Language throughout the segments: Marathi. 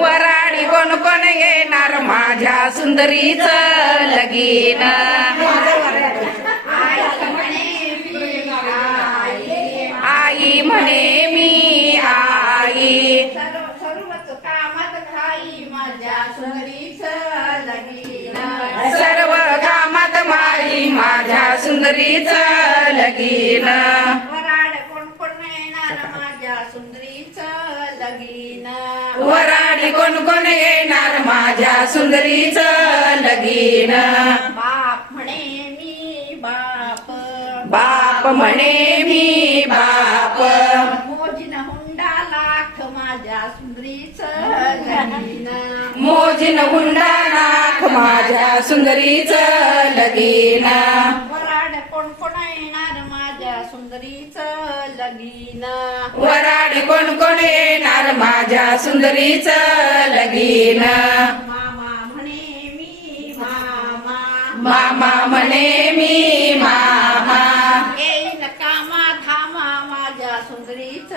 वराडी कोण कोण येणार माझ्या सुंदरीच लगीन? आई म्हणे मी आई. सर्व सर्वच कामात घाई माझ्या सुंदरीच लगीन. सर्व कामात माई माझ्या सुंदरीच लगीन. वराड कोण कोण येणार माझ्या सुंदरीच लगीन. वराडी कोण कोण येणार माझ्या सुंदरीच लगीन? बाप म्हणे मी बाप. बाप म्हणे मी बाप. मोजीन हुंडा लाख माझ्या सुंदरीच लगीन. मोजीन हुंडा नाक माझ्या सुंदरीच लगीन. वराड कोण कोण येणार माझ्या सुंदरीच लगीन. वराडी कोण कोण येणार माझ्या सुंदरीच लगीन? मामा म्हणे मी मामा. येईन कामा धामा माझ्या सुंदरीच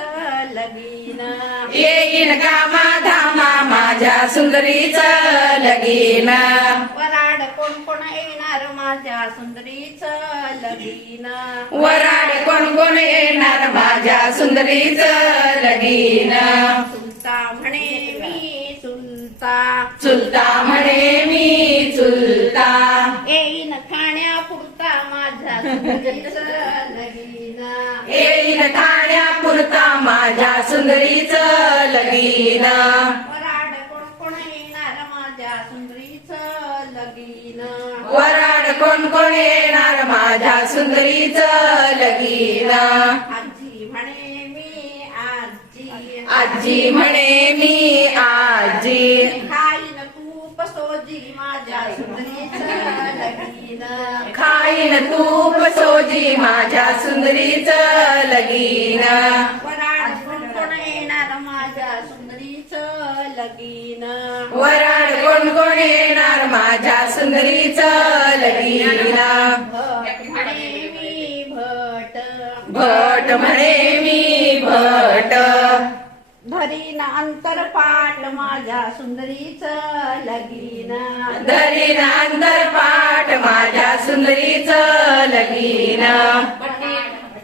लगीन? येईन कामा धामा माझ्या सुंदरीच लगीन? येणार माझ्या सुंदरीच लगीन वराड कोण कोण येणार माझ्या सुंदरीच लगीन चुलता म्हणे मी चुलता चुलता म्हणे मी चुलता येईन खाण्यापुरता माझ्या सुंदरीच लगीन येईन ठाण्यापुरता माझ्या सुंदरीच लगीन वराड कोण कोण येणार माझ्या सुंदरीच लगीन वराड कोण येणार माझ्या सुंदरीच लगीन? आजी म्हणे मी आजी. आजी म्हणे मी आजी. खाईन तूप सोजी माझ्या सुंदरीच लगीन. खाईन तूप सोजी माझ्या सुंदरीच लगीन. वराड कोण कोण येणार माझ्या सुंदरीच लगीन? वराड कोण कोण येणार माझ्या सुंदरीच भट म्हणे मी भट. धरीन अंतरपाट माझ्या सुंदरीच लगीन. दरीन अंतर पाठ माझ्या सुंदरीच लगीन.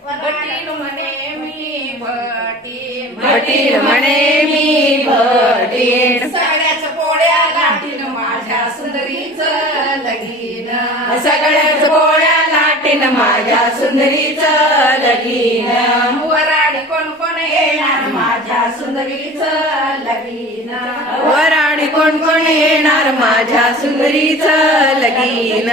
वराड म्हणे मी भटी भटीन म्हणे मी भटीन. सगळ्याच पोळ्या लाटीन माझ्या सुंदरीच लगीन. सगळ्याच गोळ्या वाटेन माझ्या सुंदरीच लगीन. वराड कोण कोण येणार माझ्या सुंदरीच लगीन. वराड कोण कोण येणार माझ्या सुंदरीच लगीन.